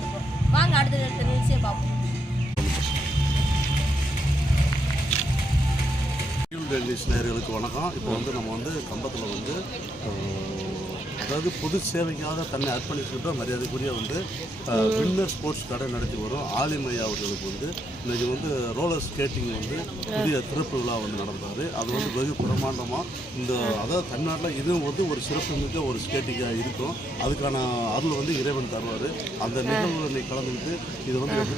இருக்கும். வாங்க அடுத்த நிகழ்ச்சியை பார்ப்போம். நேயர்களுக்கு வணக்கம். இப்போ நம்ம கம்பத்தில் அதாவது பொது சேவைக்காக தன்னை அர்ப்பணிச்சுட்டு மரியாதைக்குரிய வின்னர் ஸ்போர்ட்ஸ் கடை நடத்தி வரும் ஆலிமையா அவர்களுக்கு இன்றைக்கி ரோலர் ஸ்கேட்டிங் புதிய திறப்பு விழா நடந்தார். அது வெகு பிரமாண்டமாக அதாவது தமிழ்நாட்டில் இதுவும் ஒரு சிறப்பு மிக்க ஒரு ஸ்கேட்டிங்காக இருக்கும். அதுக்கான அருள் இறைவன் தருவார். அந்த நிகழ்வுகளை இன்னைக்கு கலந்துக்கிட்டு இது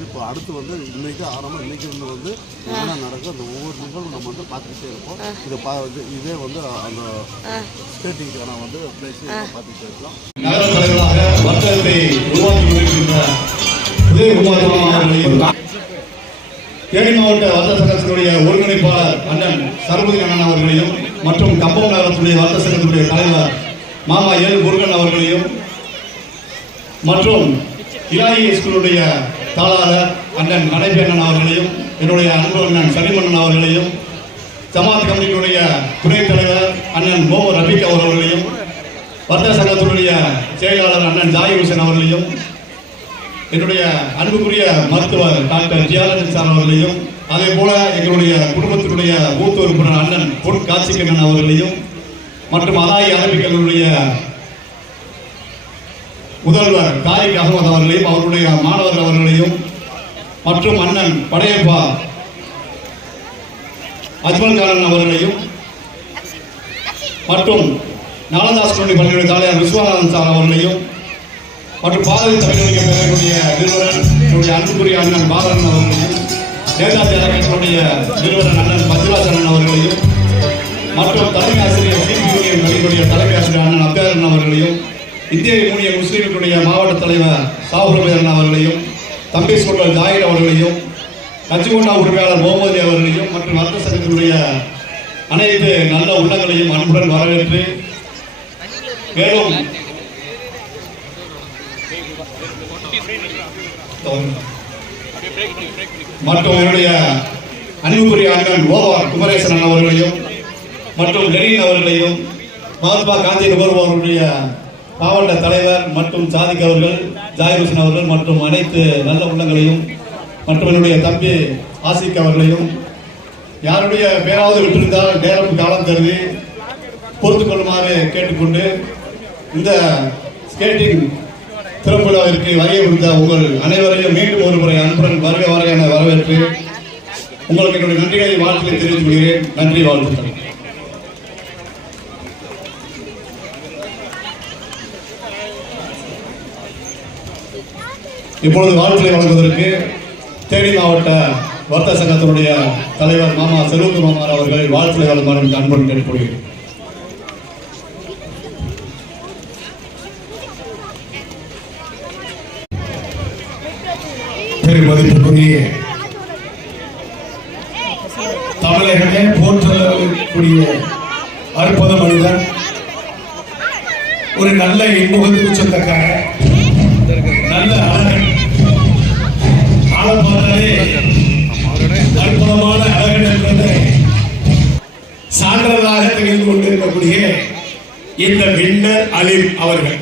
இப்போ அடுத்து இன்றைக்கி ஆரம்பம் இன்றைக்கி என்ன நடக்கும் அந்த ஒவ்வொரு நிகழ்வும் நம்ம பார்த்துக்கிட்டே இருப்போம். இதே அந்த ஸ்கேட்டிங்கான பிளேஸ் பார்த்துக்கிட்டே இருக்கலாம். நகர தலைவராக வர்த்தகத்தை உருவாக்கி கொண்டிருக்கின்ற தேனி மாவட்ட வர்த்தக சங்கத்தினுடைய ஒருங்கிணைப்பாளர் அண்ணன் சரபதி அண்ணன் அவர்களையும் மற்றும் கம்பம் நகரத்துடைய வர்த்தக சங்கத்தினுடைய தலைவர் மாமா எல் முருகன் அவர்களையும் மற்றும் இலாயி ஸ்கூலுடைய தாளாளர் அண்ணன் கணேபி அண்ணன் அவர்களையும் என்னுடைய அன்பு அண்ணன் சலிமண்ணன் அவர்களையும் ஜமாத் கமிட்டியினுடைய துணைத் தலைவர் அண்ணன் மோ ரபீக் அவர்களையும் வர்த்தக சங்கத்தினுடைய செயலாளர் அண்ணன் ஜாய் ஹுசேன் அவர்களையும் என்னுடைய அன்புக்குரிய மருத்துவர் டாக்டர் ஜியாலஜன் சார் அவர்களையும் அதே போல எங்களுடைய குடும்பத்தினுடைய மூத்த உறுப்பினர் அண்ணன் பொன் காட்சிக்கண்ணன் அவர்களையும் மற்றும் அதாயி அரபிகளுடைய முதல்வர் தாரிக் அகமது அவர்களையும் அவருடைய மாணவர் அவர்களையும் மற்றும் அண்ணன் படையப்பா அஜ்மல் காரன் அவர்களையும் மற்றும் நாலந்தாஸ் கல்லூரி பள்ளியுடைய தலைவர் விஸ்வநாதன் சார் அவர்களையும் மற்றும் பாரதி தமிழக பேரவையுடைய நிறுவனர் என்னுடைய அன்புக்குரிய அண்ணன் பாலன் அவர்களையும் தேவதாசி அறக்கட்டளையுடைய நிறுவனர் அண்ணன் பத்ராசன் அவர்களையும் மற்றும் தலைமை ஆசிரியர் சிபி யூனியன் பள்ளியுடைய தலைமை ஆசிரியர் அண்ணன் அப்தாரன் அவர்களையும் இந்திய யூனியன் முஸ்லீம்களுடைய மாவட்ட தலைவர் சாகுரபேரன் அவர்களையும் தம்பி சொல்வர் ஜாகிர் அவர்களையும் கட்சிகொண்டா உரிமையாளர் முகமது அவர்களையும் மற்றும் வர்த்தக சங்கத்தினுடைய அனைத்து நல்ல உள்ளங்களையும் அன்புடன் வரவேற்று மேலும் மற்றும் என்னுடைய அன்புக்குரிய அண்ணன் ஓவார் குமரேசன் அவர்களையும் மற்றும் லெனின் அவர்களையும் மகாத்மா காந்தி நுகர்வோர் அவர்களுடைய மாவட்ட தலைவர் மற்றும் சாதிக் அவர்கள் ஜாயிர் அவர்கள் மற்றும் அனைத்து நல்ல உள்ளங்களையும் மற்றும் என்னுடைய தம்பி ஆசிக் அவர்களையும் யாருடைய பேராவது விட்டிருந்தால் நேரம் காலம் கருதி பொறுத்துக் கொள்ளுமாறு கேட்டுக்கொண்டு இந்த ஸ்கேட்டிங் திறப்பு விழாவிற்கு வருகை கொடுத்த உங்கள் அனைவரையும் மீண்டும் ஒரு முறை அன்புடன் வருகை வரையான வரவேற்று உங்களுக்கு என்னுடைய நன்றிகளை வாழ்த்துக்களை தெரிவித்துக் கொள்கிறேன். நன்றி, வாழ்த்துக்கள். இப்பொழுது வாழ்த்துக்களை வழங்குவதற்கு தேனி மாவட்ட வர்த்தக சங்கத்தினுடைய தலைவர் மாமா செல்வகுமார் அவர்கள் வாழ்த்துக்களை வழங்குமாறு அன்புடன் கேட்டுக்கொள்கிறேன். பெருமதிப்புக்குரிய தமிழகமே போற்றக்கூடிய அற்புத மனிதன், ஒரு நல்ல இன்முகத்துக்கு சொந்தக்காரர், நல்ல அழகன், ஆழப்பாலே அற்புதமான அழகன் என்பதை சான்றதாக திகழ்ந்து கொண்டிருக்கக்கூடிய இந்த வின்னர் அலீம் அவர்கள்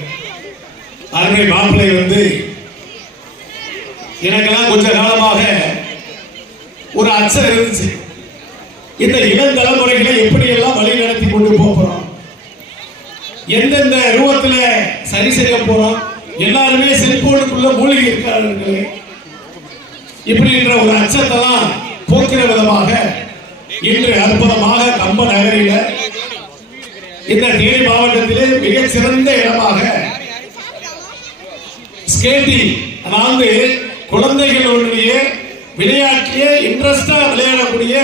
அருமை மாப்பிள்ளை எனக்கெல்லாம் கொஞ்ச காலமாக ஒரு அச்சம் இருந்துச்சு. இந்த இளம் தலைமுறைகளை எப்படியெல்லாம் வழி நடத்தி கொண்டு போறோம், எந்தெந்த ரூபத்தில் சரி செய்ய போறோம், எல்லாருமே செல்போனுக்குள்ள மூழ்கி இருக்கிறார்கள். இப்படின்ற ஒரு அச்சத்தெல்லாம் போக்குற விதமாக இன்று அற்புதமாக கம்ப நகரில் இந்த தேனி மாவட்டத்திலே மிக சிறந்த இடமாக ஸ்கேட்டிங், அதாவது குழந்தைகளுடைய விளையாட்டிலே இன்ட்ரெஸ்டா விளையாடக்கூடிய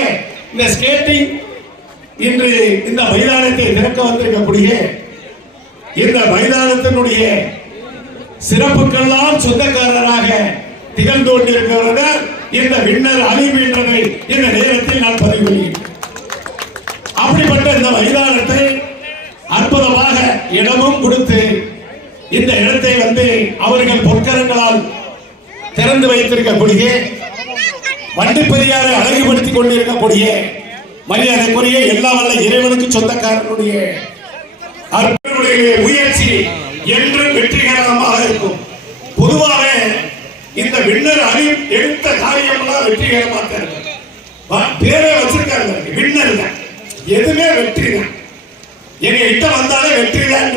இந்த ஸ்கேட்டிங் இன்று இந்த மைதானத்தை திறக்க வந்திருக்கக்கூடிய இந்த மைதானத்தினுடைய சிறப்புக்கெல்லாம் சொந்தக்காரராக திகழ்ந்து கொண்டிருக்கிறவர் இந்த வின்னர் அலீம் என்பதை இந்த நேரத்தில் நான் பதிவு கொள்கிறேன். அப்படிப்பட்ட இந்த மைதானத்தை அற்புதமாக இடமும் கொடுத்து இந்த இடத்தை அவர்கள் பொற்கரங்களால் திறந்து வைத்திருக்கக்கூடிய வண்டிப்பெரியாரை அழகுபடுத்திக் கொண்டிருக்கக்கூடிய மரியாதைக்குரிய எல்லா வல்ல இறைவனுக்கு சொந்தக்காரனுடைய முயற்சி என்றும் வெற்றிகரமாக இருக்கும். பொதுவாக வின்னர் அணியும் எடுத்த காரியமெல்லாம் வெற்றிகரமாக இருக்கு. பேரே வச்சிருக்காரு வின்னர் தான், எதுவுமே வெற்றி தான். எங்க கிட்ட வந்தாலே வெற்றி தான்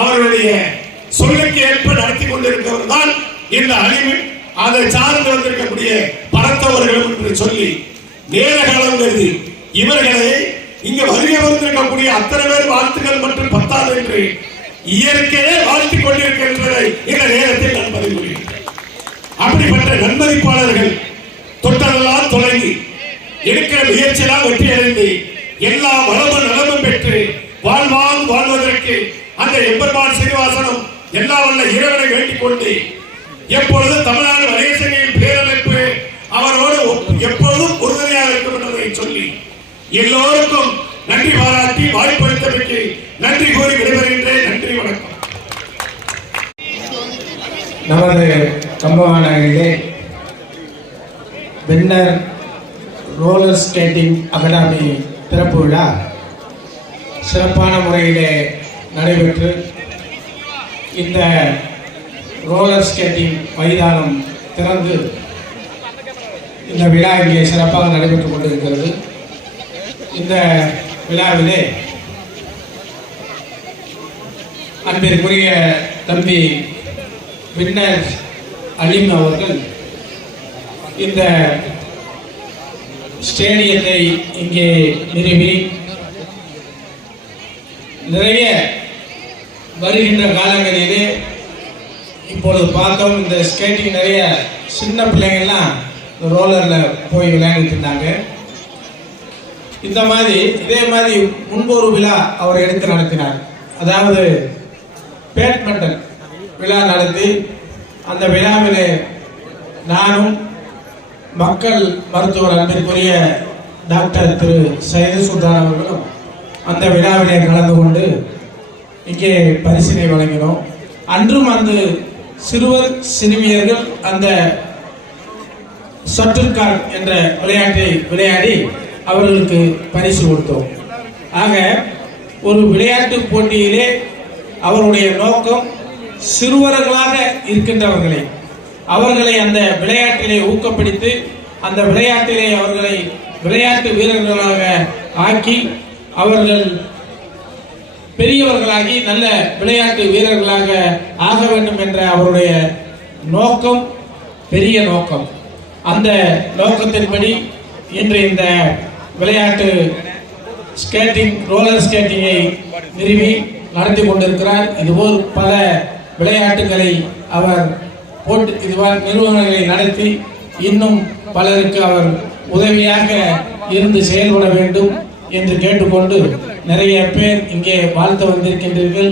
அவருடைய சொல்லுக்கு ஏற்ப நடத்தி கொண்டிருக்கிறவர் தான் இந்த அணிவு. அதை சார்ந்து வந்திருக்கக்கூடிய பரத்தவர்களும் என்று சொல்லி நேர காலம் கருதி இவர்களை இங்க வருகை வந்திருக்கக்கூடிய அத்தனை பேர் வாழ்த்துக்கள் மற்றும் பத்தாது என்று இயற்கையே வாழ்த்திக் கொண்டிருக்கின்றதை இந்த நேரத்தில் நான் பதிவு கொள்கிறேன். அப்படிப்பட்ட நன்மதிப்பாளர்கள் தொட்டதெல்லாம் தொடங்கி இருக்கிற முயற்சியெல்லாம் வெற்றி அடைந்து எல்லா வளமும் நலமும் பெற்று வாழ்வதற்கு அந்த எம்பெருமான் சீனிவாசனும் எல்லா வல்ல இறைவனை வேண்டிக் கொண்டு எப்பொழுது தமிழ்நாடு வணிகசங்கையின் பேரமைப்பு அவரோடு எப்பொழுதும் உறுதுணையாக இருக்கும் என்பதை சொல்லி எல்லோருக்கும் நன்றி பாராட்டி வாய்ப்பளித்தமைக்கு நன்றி கூறி விடைபெறுகின்றேன். நன்றி, வணக்கம். நமது கம்பவானகிலே வின்னர் ரோலர் ஸ்கேட்டிங் அகாடமி திறப்பு விழா சிறப்பான முறையிலே நடைபெற்று இந்த ரோலர் ஸ்கேட்டிங் மைதானம் திறந்து இந்த விழா இங்கே சிறப்பாக நடைபெற்றுக் கொண்டிருக்கிறது. இந்த விழாவிலே அன்பிற்குரிய தம்பி வின்னர் அலீம் அவர்கள் இந்த ஸ்டேடியத்தை இங்கே நிறுவி நிறைய வருகின்ற காலங்களிலே இப்பொழுது பார்த்தோம், இந்த ஸ்கேட்டிங் நிறைய சின்ன பிள்ளைங்கள்லாம் ரோலரில் போய் விளையாடிட்டு இருந்தாங்க. இந்த மாதிரி இதே மாதிரி முன்பொரு விழா அவர் எடுத்து நடத்தினார். அதாவது பேட்மிண்டன் விழா நடத்தி அந்த விழாவிலே நானும் மக்கள் மருத்துவர் அன்பிற்குரிய டாக்டர் திரு சையது சுல்தான் அவர்களும் அந்த விழாவிலே கலந்து கொண்டு இங்கே பரிசினை வழங்கினோம். அன்றும் அந்த சிறுவர் சிறுமியர்கள் அந்த ஷட்டில்காக் என்ற விளையாட்டை விளையாடி அவர்களுக்கு பரிசு கொடுத்தோம். ஆக ஒரு விளையாட்டு போட்டியிலே அவருடைய நோக்கம் சிறுவர்களாக இருக்கின்றவர்களை அவர்களை அந்த விளையாட்டிலே ஊக்கப்படுத்தி அந்த விளையாட்டிலே அவர்களை விளையாட்டு வீரர்களாக ஆக்கி அவர்கள் பெரியவர்களாகி நல்ல விளையாட்டு வீரர்களாக ஆக வேண்டும் என்ற அவருடைய நோக்கம் பெரிய நோக்கம். அந்த நோக்கத்தின்படி இன்று இந்த விளையாட்டு ஸ்கேட்டிங் ரோலர் ஸ்கேட்டிங்கை நிறுவி நடத்தி கொண்டிருக்கிறார். இதுபோல் பல விளையாட்டுகளை அவர் போட்டு இதுவாக நிறுவனங்களை நடத்தி இன்னும் பலருக்கு அவர் உதவியாக இருந்து செயல்பட வேண்டும் என்று கேட்டுக்கொண்டு நிறைய பேர் இங்கே வாழ்த்து வந்திருக்கின்றீர்கள்.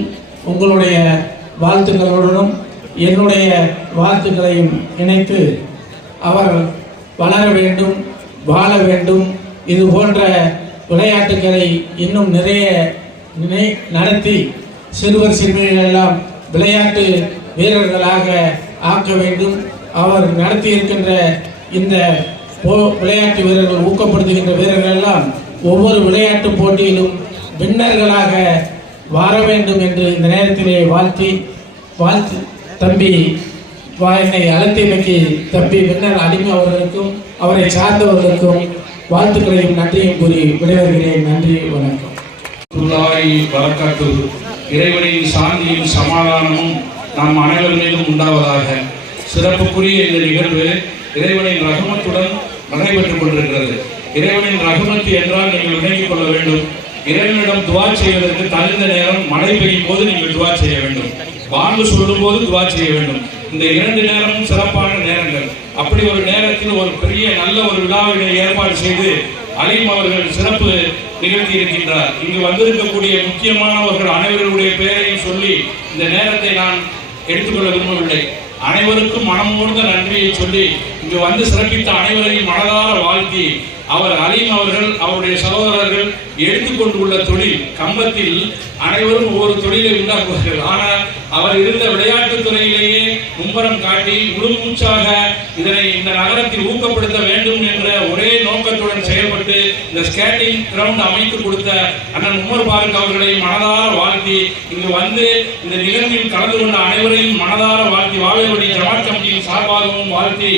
உங்களுடைய வாழ்த்துக்களுடனும் என்னுடைய வாழ்த்துக்களையும் இணைத்து அவர் வளர வேண்டும், வாழ வேண்டும். இது போன்ற விளையாட்டுகளை இன்னும் நிறைய நடத்தி சிறுவர் சிறுமிகள் எல்லாம் விளையாட்டு வீரர்களாக ஆக்க வேண்டும். அவர் நடத்தி இருக்கின்ற இந்த விளையாட்டு வீரர்கள் ஊக்கப்படுத்துகின்ற வீரர்கள் எல்லாம் ஒவ்வொரு விளையாட்டு போட்டியிலும் வின்னர்களாக வர வேண்டும் என்று இந்த நேரத்திலே வாழ்த்து தம்பி என்னை அழைத்தமைக்கு தம்பி வின்னர் அலிம் அவர்களுக்கும் அவரை சார்ந்தவர்களுக்கும் வாழ்த்துக்களையும் நன்றியும் கூறி விடைபெறுகிறேன். நன்றி, வணக்கம். இறைவனின் சாந்தியும் சமாதானமும் நாம் அனைவர் மீதும் உண்டாவதாக. சிறப்புக்குரிய இந்த நிகழ்வு இறைவனின் ரஹமத்துடன் நடைபெற்றுக் கொண்டிருக்கிறது. இறைவனின் ரஹமத்து என்றால் நீங்கள் விளங்கிக் கொள்ள வேண்டும். இறைவனிடம் துவா செய்வதற்கு தகுந்த நேரம் மழை பெய்யும் போது நீங்கள் துவா செய்ய வேண்டும், வாங்கு சொல்லும் போது துவா செய்ய வேண்டும். இந்த 2 நேரமும் சிறப்பான நேரங்கள். அப்படி ஒரு நேரத்தில் ஒரு பெரிய நல்ல ஒரு விழாவினை ஏற்பாடு செய்து அலீம் அவர்கள் சிறப்பு நிகழ்த்தி இருக்கின்றார். இங்கு வந்திருக்கக்கூடிய முக்கியமானவர்கள் அனைவருடைய பெயரையும் சொல்லி இந்த நேரத்தை நான் எடுத்துக்கொள்ள விரும்பவில்லை. அனைவருக்கும் மனமூர்ந்த நன்றியை சொல்லி இங்கு வந்து சிறப்பித்த அனைவரையும் மனதார வாழ்த்தி அவர் அலீம் அவர்கள் அவருடைய சகோதரர்கள் எடுத்துக்கொண்டுள்ள தொழில் கம்பத்தில் அனைவரும் ஒவ்வொரு தொழிலை உண்டாக்குவார்கள். ஆனால் அவர் இருந்த விளையாட்டுத் துறையிலேயே மும்பரம் காட்டி முழு மூச்சாக இதனை இந்த நகரத்தில் ஊக்கப்படுத்த வேண்டும் என்ற ஒரே நோக்கத்துடன் செயல்பட்டு இந்த ஸ்கேட்டிங் கிரவுண்ட் அமைத்து கொடுத்த அண்ணன் உமர் பாருக் அவர்களை மனதார வாழ்த்தி இங்கு வந்து இந்த நிகழ்வில் கலந்து கொண்ட அனைவரையும் மனதார வாழ்த்தி வாழைவடி ஜமாத் கமிட்டியின் கழகத்தின் சார்பாகவும் வாழ்த்தி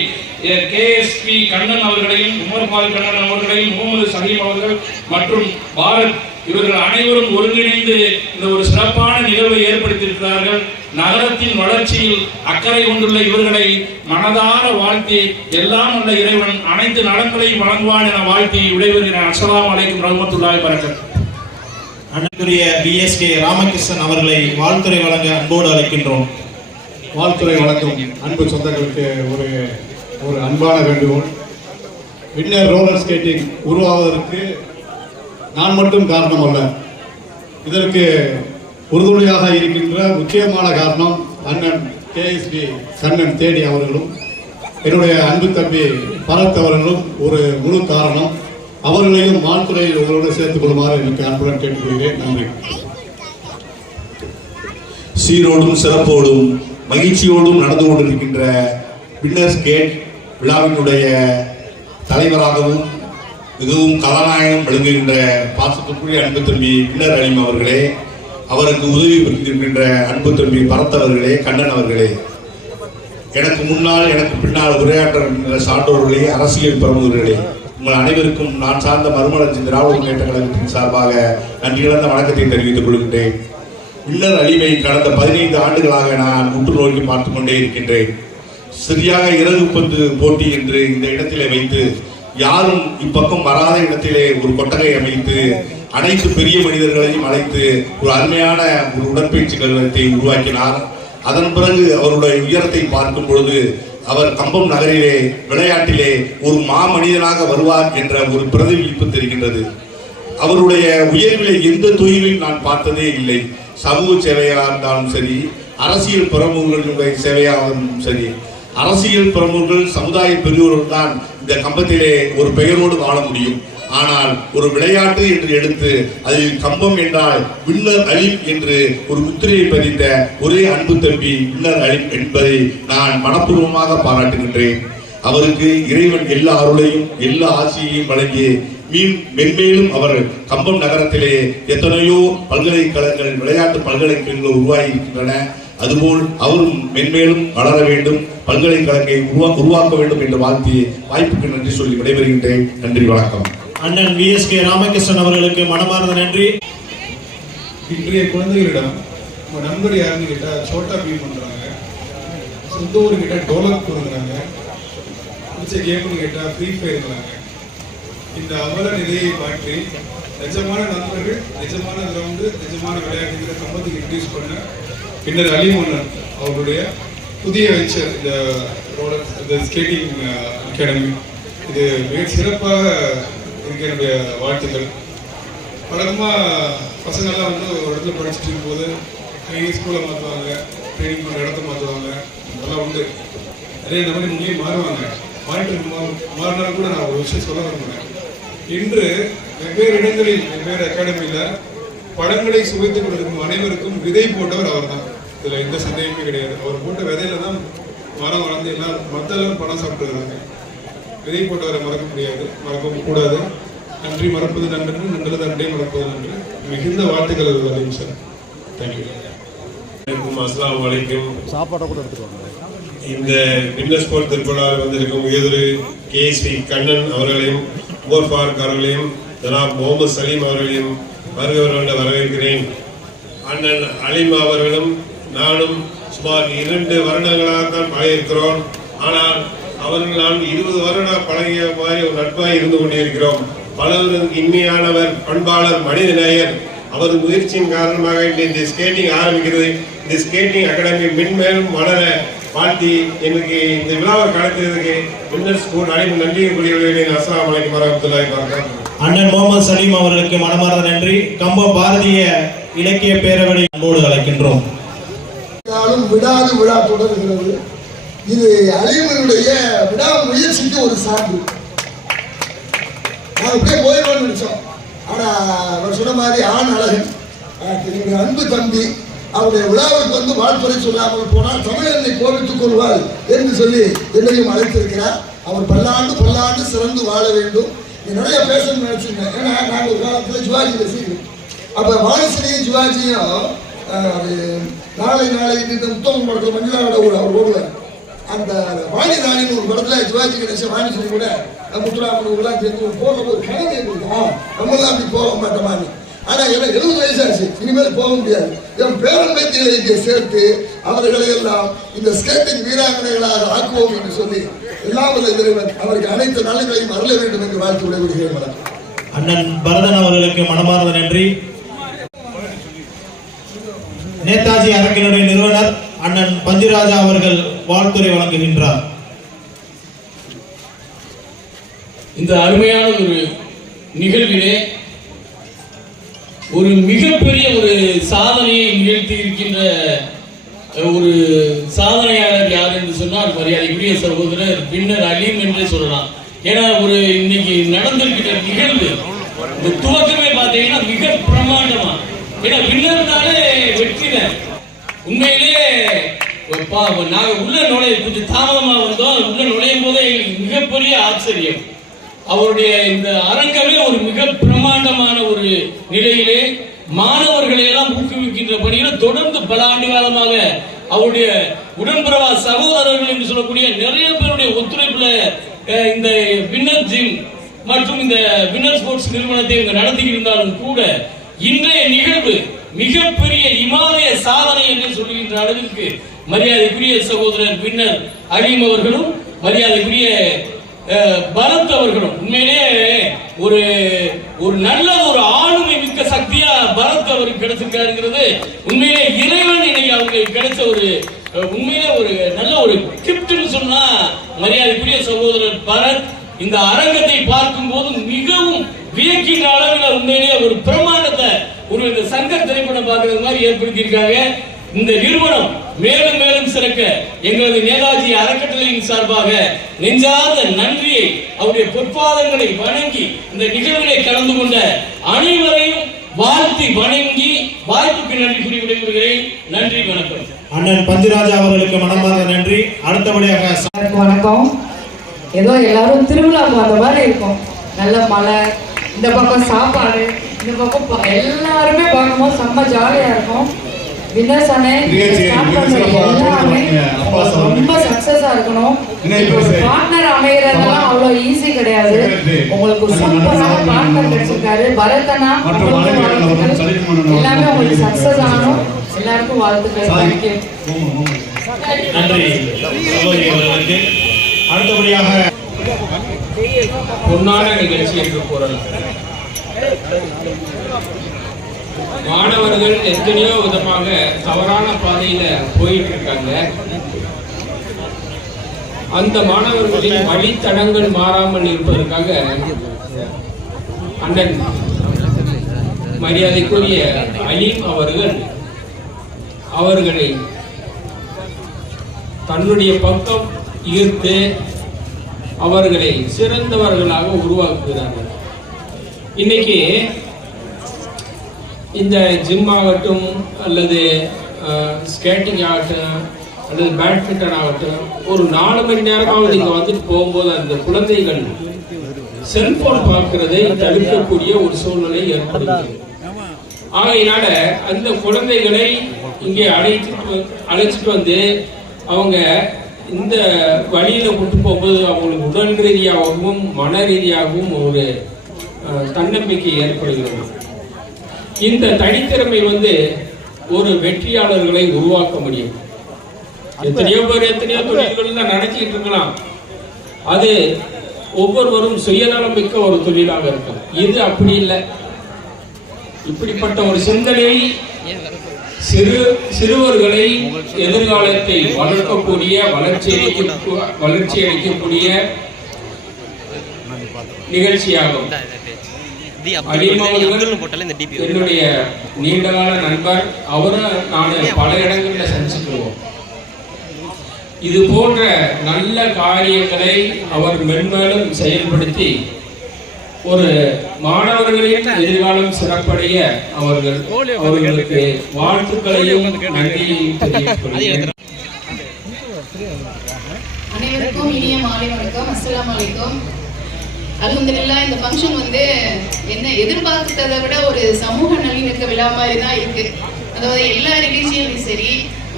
KSP கண்ணன் அவர்களையும், உமர்பால் கண்ணன் அவர்களையும், முகமது சலீம் அவர்கள் மற்றும் பாரத் இவர்கள் அனைவரும் ஒருங்கிணைந்து இந்த ஒரு சிறப்பான நிகழ்வை ஏற்படுத்தியிருக்கிறார்கள். நகரத்தின் வளர்ச்சியில் அக்கறை கொண்டுள்ள இவர்களை மனதார வாழ்த்தி எல்லாம் உள்ள இறைவன் அனைத்து நலன்களையும் வழங்குவான் என வாழ்த்தி விடைபெறுகிறேன். அஸ்ஸலாமு அலைக்கும் வரஹ்மத்துல்லாஹி வபரகாத்துஹு. அன்புக்குரிய BSK ராமகிருஷ்ணன் அவர்களை வாழ்த்துரை வழங்க அன்போடு அழைக்கின்றோம். வாழ்த்துறை வழங்கும் அன்பு சொந்தங்களுக்கு ஒரு அன்பான வேண்டுகோள். வின்னர் ரோலர் ஸ்கேட்டிங் உருவாவதற்கு நான் மட்டும் காரணம் அல்ல. இதற்கு உறுதுணையாக இருக்கின்ற முக்கியமான காரணம் அண்ணன் KSP கண்ணன் தேடி அவர்களும் என்னுடைய அன்பு தம்பி பரத் அவர்களும் ஒரு முழு காரணம். அவர்களையும் வாழ்த்துறையில் உங்களோடு சேர்த்துக் கொள்ளுமாறு எனக்கு அன்புடன் கேட்டுக்கொள்கிறேன். நன்றி. சீரோடும் சிறப்போடும் மகிழ்ச்சியோடும் நடந்து கொண்டிருக்கின்ற வின்னர் ஸ்கேட் விழாவினுடைய தலைவராகவும் மிகவும் கதாநாயகம் விளங்குகின்ற பாசத்துக்குரிய அன்பு தம்பி வின்னர் அலீம் அவர்களே, அவருக்கு உதவி புரிந்திருக்கின்ற அன்பு தம்பி பரத் அவர்களே, கண்ணன் அவர்களே, எனக்கு முன்னால் எனக்கு பின்னால் உரையாற்றுகின்ற சான்றோர்களே, அரசியல் பிரமுகர்களே, உங்கள் அனைவருக்கும் நான் சார்ந்த மறுமலர்ச்சி திராவிட முன்னேற்ற கழகத்தின் சார்பாக நன்றி கலந்த வணக்கத்தை தெரிவித்துக் கொள்கின்றேன். வின்னர் அலீமை கடந்த 15 ஆண்டுகளாக நான் உற்று நோக்கி பார்த்துக் கொண்டே இருக்கின்றேன். சரியாக இறகுப்பந்து போட்டி என்று இந்த இடத்திலே வைத்து யாரும் இப்பக்கம் வராத இடத்திலே ஒரு கொட்டகை அமைத்து அனைத்து பெரிய மனிதர்களையும் அழைத்து ஒரு அருமையான ஒரு உடற்பயிற்சி கழகத்தை உருவாக்கினார். அதன் பிறகு அவருடைய உயரத்தை பார்க்கும் பொழுது அவர் கம்பம் நகரிலே விளையாட்டிலே ஒரு மாமனிதனாக வருவார் என்ற ஒரு பிரதிபலிப்பு தெரிகின்றது. அவருடைய உயர்விலே எந்த தொழிலையும் நான் பார்த்ததே இல்லை. சமூக சேவையாக இருந்தாலும் சரி, அரசியல் பிரமுகர்களுடைய சேவையாகவும் சரி, அரசியல் பிரமுகர்கள் சமுதாய பெரியோர்கள் தான் இந்த கம்பத்திலே ஒரு பெயரோடு வாழ முடியும். ஆனால் ஒரு விளையாட்டு என்று எடுத்து அதில் கம்பம் என்றால் வின்னர் அலீம் என்று ஒரு முத்திரையை பதித்த ஒரே அன்பு தம்பி வின்னர் அலீம் என்பதை நான் மனப்பூர்வமாக பாராட்டுகின்றேன். அவருக்கு இறைவன் எல்லா அருளையும் எல்லா ஆசையையும் வழங்கி மென்மேலும் அவர் கம்பம் நகரத்திலே எத்தனையோ பல்கலைக்கழகங்கள் விளையாட்டு பல்கலைக்கழகங்கள் உருவாகி இருக்கின்றன. அதுபோல் அவரும் மென்மேலும் வளர வேண்டும், பல்கலைக்கழகத்தை உருவாக்க வேண்டும் என்று வாழ்த்தி வாய்ப்புக்கு நன்றி சொல்லி விடைபெறுகின்றேன். நன்றி, வணக்கம். அண்ணன் BSK ராமகிருஷ்ணன் அவர்களுக்கு மனமார்ந்த நன்றி. இன்றைய குழந்தைகளிடம் நம்ம நண்பர் யாருன்னு கேட்டால் சோட்டா பீம் பண்ணுறாங்க, சொந்த ஊர் கிட்ட டோலக் கொடுக்குறாங்க, பிடிச்ச கேம்னு கேட்டால் ஃப்ரீ ஃபயர்ங்கிறாங்க. இந்த அவல நிலையை மாற்றி நிஜமான நண்பர்கள், நிஜமான கிரவுண்டு, நிஜமான விளையாட்டுகளை கம்பத்துக்கு இன்ட்ரடியூஸ் பண்ண பின்னர் அலிமன்னன் அவருடைய புதிய வெஞ்சர் இந்த ஸ்கேட்டிங் அகாடமி, இது மிக சிறப்பாக இருக்க என்னுடைய வாழ்த்துக்கள். வழக்கமாக பசங்கள்லாம் வந்து ஒரு இடத்துல படிச்சுட்டு இருக்கும்போது ஸ்கூலை மாற்றுவாங்க, ட்ரைனிங் பண்ணுற இடத்த மாற்றுவாங்க, அதெல்லாம் உண்டு. நிறைய இந்த மாதிரி முன்னே மாறுவாங்க. மாறினாலும் கூட நான் ஒரு விஷயம் சொல்ல விரும்புகிறேன். இன்று வெவ்வேறு இடங்களில் வெவ்வேறு அகாடமியில் படங்களை சுவைத்துக் கொண்டிருக்கும் அனைவருக்கும் விதை போட்டவர் அவர் தான். இதில் எந்த சந்தேகமே கிடையாது. அவர் போட்ட விதையில தான் மரம் வளர்ந்து எல்லாம் மற்றெல்லாம் பணம் சாப்பிட்டுருக்காங்க. விதை போட்டவரை மறக்க முடியாது, மறக்கவும் கூடாது. நன்றி மறப்பது நன்று, நல்லது நன்றே மறப்பது நன்று. மிகுந்த வாழ்த்துக்கள் அலீம் சார். தேங்க்யூ. அஸ்ஸலாமு அலைக்கும். சாப்பாடை கூட எடுத்துருவாங்க. இந்த வின்னர் ஸ்போர்ட் திருவிழாவில் வந்திருக்கும் உயர்திரு KSP கண்ணன் அவர்களையும், உமர் ஃபாரூக் அவர்களையும், ஜனாப் முகமது சலீம் அவர்களையும் வருகிறவர்களை வரவேற்கிறேன். அண்ணன் அலீம் அவர்களும் நானும் சுமார் 2 வருடங்களாகத்தான் பழகியிருக்கிறோம். ஆனால் அவர்கள் நான் 20 வருடம் பழகிய மாதிரி ஒரு நட்பாக இருந்து கொண்டிருக்கிறோம். பலவருக்கு இன்மையானவர், பண்பாளர், மனிதநேயர். அவர் முயற்சியின் காரணமாக இந்த ஸ்கேட்டிங் ஆரம்பிக்கிறது. இந்த ஸ்கேட்டிங் அகாடமி மென்மேலும் வளர வாழ்த்தி எனக்கு இந்த விழாவை கடத்துறதுக்கு வின்னர் ஸ்கூல் அனைவரும் நன்றி கூறியுள்ளேன். அஸ்ஸலாமு அலைக்கும் வரஹ்மத்துல்லாஹி வபரகாத்துஹு. அண்ணன் முகமது சலீம் அவர்களுக்கு மனமார்ந்த நன்றி. கம்பம் பாரதிய இலக்கிய பேரவை அன்போடு அழைக்கின்றோம். விடாது விழா தொடர்கிறது. இது அலீமனுடைய விடா முயற்சிக்கு ஒரு சான்று. நான் அப்படியே போயிடுவோம்னு நினைச்சோம். ஆனால் அவர் சொன்ன மாதிரி ஆண் அழகன் என்னுடைய அன்பு தம்பி அவருடைய விழாவுக்கு வந்து வாழ்த்துறை சொல்லாமல் போனால் தமிழனை கோபித்துக் கொள்வார் என்று சொல்லி என்னையும் அழைத்திருக்கிறார். அவர் பல்லாண்டு சிறந்து வாழ வேண்டும். நிறைய பேசணும்னு நினைச்சிருந்தேன். ஏன்னா நாங்கள் ஒரு காலத்தில் சிவாஜி ரசிகர். அப்போ வானசினியும் சிவாஜியும் நாளை இந்த உத்தம படத்தில் மஞ்சளாவோட அவர் ஓடுவார். அந்த வாணி ராணின்னு ஒரு படத்துல சிவாஜி கணேசன் வாணி சொல்லி கூட முத்துராமனுக்குலாம் சேர்ந்து போகும்போது கனவு இருக்குதா நம்மளாம் அப்படி போக மாட்டோமான்னு. ஆனா எனக்கு 70 வயசாச்சு, இனிமேல் போக முடியாது. என் பேரன் பேத்திகளை இங்கே சேர்த்து அவர்களை எல்லாம் இந்த ஸ்கேட்டிங் வீராங்கனைகளாக ஆக்குவோம் என்று சொல்லி எல்லாம் வல்ல இறைவன் அவருக்கு அனைத்து நலன்களையும் அருள வேண்டும் என்று வாழ்த்து விடைபெறுகிறேன். வணக்கம். அண்ணன் பரதன் அவர்களுக்கு மனமார்ந்த நன்றி. நேதாஜி அரங்கினுடைய நிறுவனர் அண்ணன் பஞ்சுராஜா அவர்கள் வாழ்த்துரை வழங்குகின்றார். இந்த அருமையான ஒரு நிகழ்விலே ஒரு மிகப்பெரிய ஒரு சாதனையை நிகழ்த்தி இருக்கின்ற ஒரு சாதனையாளர் யார் என்று சொன்னால் மரியாதைக்குரிய சகோதரர் வின்னர் அலீம் என்றே சொல்லலாம். ஏன்னா ஒரு இன்னைக்கு நடந்திருக்கிற நிகழ்வு இந்த துவக்கமே பார்த்தீங்கன்னா மிக பிரமாண்டமா. ஏன்னா வின்னர்னாலே வெற்றினர். உண்மையிலேயே நாங்க உள்ள நுழைய கொஞ்சம் தாமதமா வந்தோம். உள்ள நுழையும் போதே எங்களுக்கு மிகப்பெரிய ஆச்சரியம். அவருடைய இந்த அரங்கமே ஒரு மிக பிரமாண்டமான ஒரு நிலையிலே மாணவர்களை எல்லாம் ஊக்குவிக்கின்ற பணியில தொடர்ந்து பல ஆண்டு காலமாக அவருடைய உடன்பிறவா சகோதரர்கள் என்று சொல்லக்கூடிய நிறைய பேருடைய ஒத்துழைப்புல இந்த வின்னர் ஜிம் மற்றும் இந்த வின்னர் ஸ்போர்ட்ஸ் நிறுவனத்தை இங்க நடத்தி இருந்தாலும் கூட இன்றைய நிகழ்வு மிகப்பெரிய இமாலய சாதனை என்று சொல்லுகின்ற அளவிற்கு மரியாதைக்குரிய சகோதரர் வின்னர் அலீம் அவர்களும் மரியாதைக்குரிய பரத் அவர்களும் உண்மையிலேயே ஒரு ஒரு நல்ல ஒரு ஆளுமை மிக்க சக்தியா பரத் அவருக்கு கிடைச்சிருக்காருங்கிறது உண்மையிலே இறைவன் இன்னைக்கு அவங்களுக்கு கிடைச்ச ஒரு உண்மையிலே ஒரு நல்ல ஒரு கிஃப்ட்னு சொன்னா மரியாதைக்குரிய சகோதரர் பரத் இந்த அரங்கத்தை பார்க்கும் போது மிகவும் வியக்கின்ற அளவில் உண்மையிலேயே ஒரு பிரமாண்டத்தை ஒரு இந்த சங்கர் திரைப்படம் பார்க்கறது மாதிரி ஏற்படுத்தி இருக்காங்க. இந்த நிறுவனம் மேலும் மேலும் சிறக்க எங்களது நேதாஜி அறக்கட்டளையின் சார்பாக நெஞ்சார்ந்த நன்றியை அவருடைய பொற்பாதங்களை வணங்கி இந்த நிகழ்விலே கலந்து கொண்ட அனைவரையும் வாழ்த்தி வணங்கி வாய்ப்புக்கு நன்றி கூறி விடைபெறுகிறேன். நன்றி, வணக்கம். அண்ணன் பஞ்சுராஜா அவர்களுக்கு மனமார்ந்த நன்றி. அடுத்தபடியாக வணக்கம். ஏதோ எல்லாரும் திருவிழாவுக்கு வந்த மாதிரி இருக்கும். நல்ல மழை, இந்த பக்கம் சாப்பாடு, இந்த பக்கம் எல்லாருமே பார்க்கும்போது செம்ம ஜாலியா இருக்கும். வின்னர்ஸ் அண்ணே ஸ்டார்ட் பண்றது எல்லாமே ரொம்ப சக்சஸா இருக்கணும். பார்ட்னர் அமைகிறதெல்லாம் அவ்வளோ ஈஸி கிடையாது. உங்களுக்கு சூப்பரான பார்ட்னர் கிடைச்சிருக்காரு பரதனா. எல்லாமே உங்களுக்கு சக்சஸ் ஆகணும். எல்லாருக்கும் வாழ்த்துக்கள். நன்றி சகோதரி அவர்களுக்கு. அடுத்தபடியாக பொன்னான நிகழ்ச்சி என்று கூறலாம். மாணவர்கள் எத்தனையோ விதமாக தவறான பாதையில போயிட்டு இருக்காங்க. அந்த மாணவர்களின் வழித்தடங்கள் மாறாமல் இருப்பதற்காக அண்ணன் மரியாதைக்குரிய அலீம் அவர்களை தன்னுடைய பக்கம் ஈர்த்து அவர்களை சிறந்தவர்களாக உருவாக்குகிறார்கள். இன்னைக்கு இந்த ஜிம் ஆகட்டும் அல்லது ஸ்கேட்டிங் ஆகட்டும் அல்லது பேட்மிண்டன் ஆகட்டும் ஒரு 4 மணி நேரமாவது இங்கே வந்துட்டு போகும்போது அந்த குழந்தைகள் செல்போன் பார்க்கிறதை தடுக்கக்கூடிய ஒரு சூழ்நிலை ஏற்படுகிறது. ஆகையினால அந்த குழந்தைகளை இங்கே அழைச்சிட்டு வந்து அவங்க இந்த வழியில கொண்டு போகும்போது அவங்களுக்கு உடல் ரீதியாகவும் மன ரீதியாகவும் ஒரு தன்னம்பிக்கை ஏற்படுகிறது. இந்த தனித்திறமை ஒரு வெற்றியாளர்களை உருவாக்க முடியும். எத்தனையோ பேர் எத்தனையோ தொழில்கள் தான் நடத்திட்டு இருக்கலாம். அது ஒவ்வொருவரும் சுயநலம் மிக்க ஒரு தொழிலாக இருக்கும். இது அப்படி இல்லை. இப்படிப்பட்ட ஒரு சிந்தனை சிறுவர்களை எதிர்காலத்தை வளர்க்கக்கூடிய வளர்ச்சி அளிக்கக்கூடிய நிகழ்ச்சியாகும். என்னுடைய நீண்டகால நண்பர், அவரும் நான் பல இடங்களில் சந்திச்சுக்குவோம். இது போன்ற நல்ல காரியங்களை அவர் மென்மேலும் செயல்படுத்தி ஒரு மாணவர்களின் எதிர்காலம் சிறப்படைய அவர்களுக்கு வாழ்த்துக்களையும் நன்றியையும் தெரிவித்துக் கொள்கிறேன். அனைவருக்கும் இனிய மாலை வணக்கம். அஸ்ஸலாமு அலைக்கும். அல்ஹம்துலில்லாஹ். இந்த ஃபங்க்ஷன் என்ன எதிர்பார்த்ததை விட ஒரு சமூக நல்லிணக்க விழா மாதிரி தான் இருக்கு. அதாவது எல்லா ரிலீஜியன்லையும் சரி,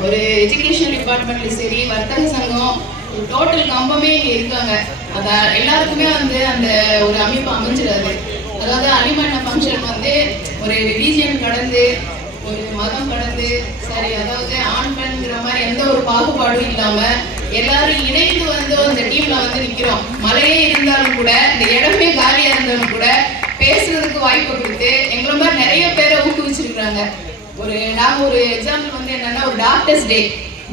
ஒரு எஜுகேஷன் டிபார்ட்மெண்ட்லையும் சரி, வர்த்தக சங்கம், டோட்டல் கம்பமே இங்க இருக்காங்க. அத எல்லாருக்குமே வந்து அந்த ஒரு அமைப்பு அமைஞ்சிடாது. அதாவது அலிமண்ண ஃபங்க்ஷன் வந்து ஒரு ரிலீஜியன் கடந்து ஒரு மதம் கடந்து சரி, அதாவது ஆண் பெண்ங்கிற மாதிரி எந்த ஒரு பாகுபாடும் இல்லாம எல்லாரும் இணைந்து வந்து அந்த டீம்ல வந்து நிக்கிறோம். மழையே இருந்தாலும் கூட, இந்த இடமே காலியா இருந்தாலும் கூட பேசுறதுக்கு வாய்ப்பு கொடுத்து எங்களை மாதிரி நிறைய பேரை ஊக்குவிச்சிருக்காங்க. நாங்க ஒரு எக்ஸாம்பிள் வந்து என்னன்னா, ஒரு டாக்டர்ஸ் டே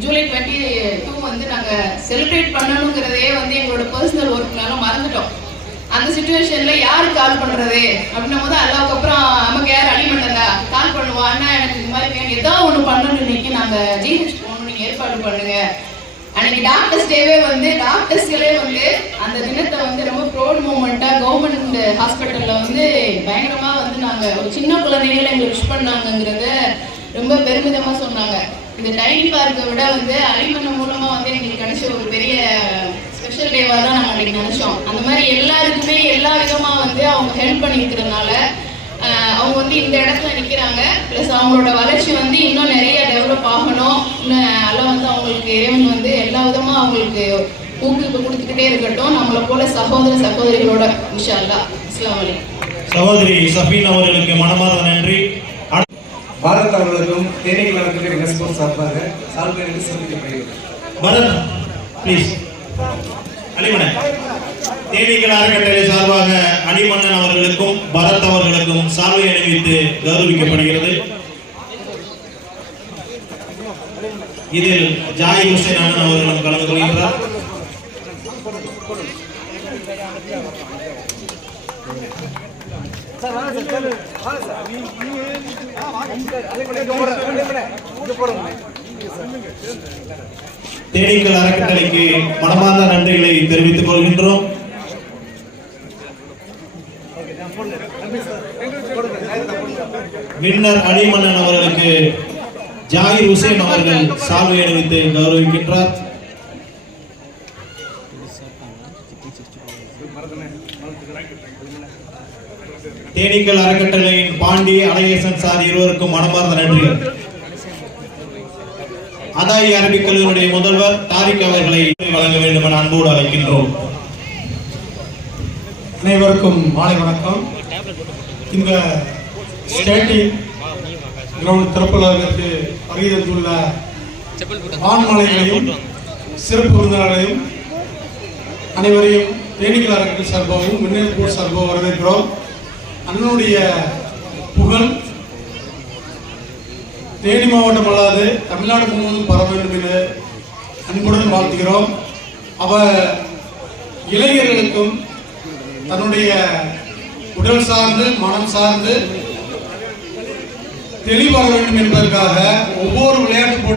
ஜூலை 22 வந்து நாங்க செலிப்ரேட் பண்ணணுங்கிறதே வந்து எங்களோட பர்சனல் ஒர்க்னால மறந்துட்டோம். அந்த சிச்சுவேஷன்ல யாரு கால் பண்றது அப்படின்னும் போது அல்லாவுக்கு அப்புறம் நமக்கு யார் அலிமண்டா கால் பண்ணுவோம், அண்ணா எனக்கு இந்த மாதிரி வேணும், ஏதாவது ஒண்ணு பண்ணணும், இன்னைக்கு நாங்க ஜிஹெச் போகணும், நீங்க ஏற்பாடு பண்ணுங்க. அன்னைக்கு டாக்டர்ஸ் டேவே வந்து டாக்டர்ஸ்களே வந்து அந்த தினத்தை வந்து ரொம்ப ப்ரௌட் மூமெண்டா கவர்மெண்ட் ஹாஸ்பிட்டல்ல வந்து பயங்கரமா வந்து நாங்க ஒரு சின்ன குழந்தைகளை எங்களை விஷ் பண்ணாங்கிறத ரொம்ப பெருமிதமா சொன்னாங்க. இந்த டைனி பார்க்கை விட வந்து அலிமண்ண மூலமா வந்து எங்களுக்கு கிடைச்ச ஒரு பெரிய ஸ்பெஷல் டேவா தான் நாங்கள் அன்னைக்கு நினைச்சோம். அந்த மாதிரி எல்லாருக்குமே எல்லா விதமா வந்து அவங்க ஹெல்ப் பண்ணிக்கிறதுனால அவங்க வந்து இந்த இடத்துல நிற்கிறாங்க. ப்ளஸ் அவங்களோட வளர்ச்சி வந்து இன்னும் நிறைய டெவலப் ஆகணும். இன்னும் வந்து அவங்களுக்கு இறைவன் வந்து எல்லா விதமா அவங்களுக்கு ஊக்குவிப்பு கொடுத்துக்கிட்டே இருக்கட்டும். நம்மளை போல சகோதரிகளோட இன்ஷா அல்லாஹ். அஸ்ஸலாமு அலைக்கும். சகோதரி சஃபீன் அவர்களுக்கு மனமார்ந்த நன்றி. பாரத் அவர்களுக்கும் தேனிக்கு நடக்கிற ரெஸ்பான்ஸ் சார்பாக சால்வை சொல்லிக்கப்படுகிறது. பரத் ப்ளீஸ். அலிமண்ணன் தேனீக்கள் அறக்கட்டளை சார்பாக அலிமண்ணன் அவர்களுக்கும் பரத் அவர்களுக்கும் சால்வை அணிவித்து கௌரவிக்கப்படுகிறது. இதில் ஜாயிர் ஹுசைன் அண்ணன் அவர்களும் கலந்து கொள்கிறார். தேனீக்கள் அறக்கட்டளைக்கு மனமார்ந்த நன்றிகளை தெரிவித்துக் கொள்கின்றோம். வின்னர் அலிமண்ணன் அவர்களுக்கு ஜாகிர் ஹுசைன் அவர்கள் சால்வை அணிவித்து கௌரவிக்கின்றார். தேனீக்கள் அறக்கட்டளையின் பாண்டி அழகேசன் சார் இருவருக்கும் மனமார்ந்த நன்றிகள். அதாயி அரபிக் கல்லூரியுடைய முதல்வர் தாரிக் அவர்களை வழங்க வேண்டும் என அன்போடு அழைக்கின்றோம். அனைவருக்கும் மாலை வணக்கம். இந்த ஸ்டேட்டிங் கிரவுண்ட் திறப்புலாவிற்கு வருகை தந்துள்ள ஆண்மலைகளையும் சிறப்பு விருந்தினர்களையும் அனைவரையும் தேனீக்கள் அறக்கட்டளை சார்பாகவும் மின்னல் போர்ட் சார்பாகவும் வரவேற்கிறோம். அண்ணனுடைய புகழ் தேனி மாவட்டம் அல்லாது தமிழ்நாடு முழுவதும் பரவ வேண்டும் என அன்புடன் வாழ்த்துகிறோம். அவர் இளைஞர்களுக்கும் தன்னுடைய உடல் சார்ந்து மனம் சார்ந்து தெளிவர வேண்டும் என்பதற்காக ஒவ்வொரு விளையாட்டு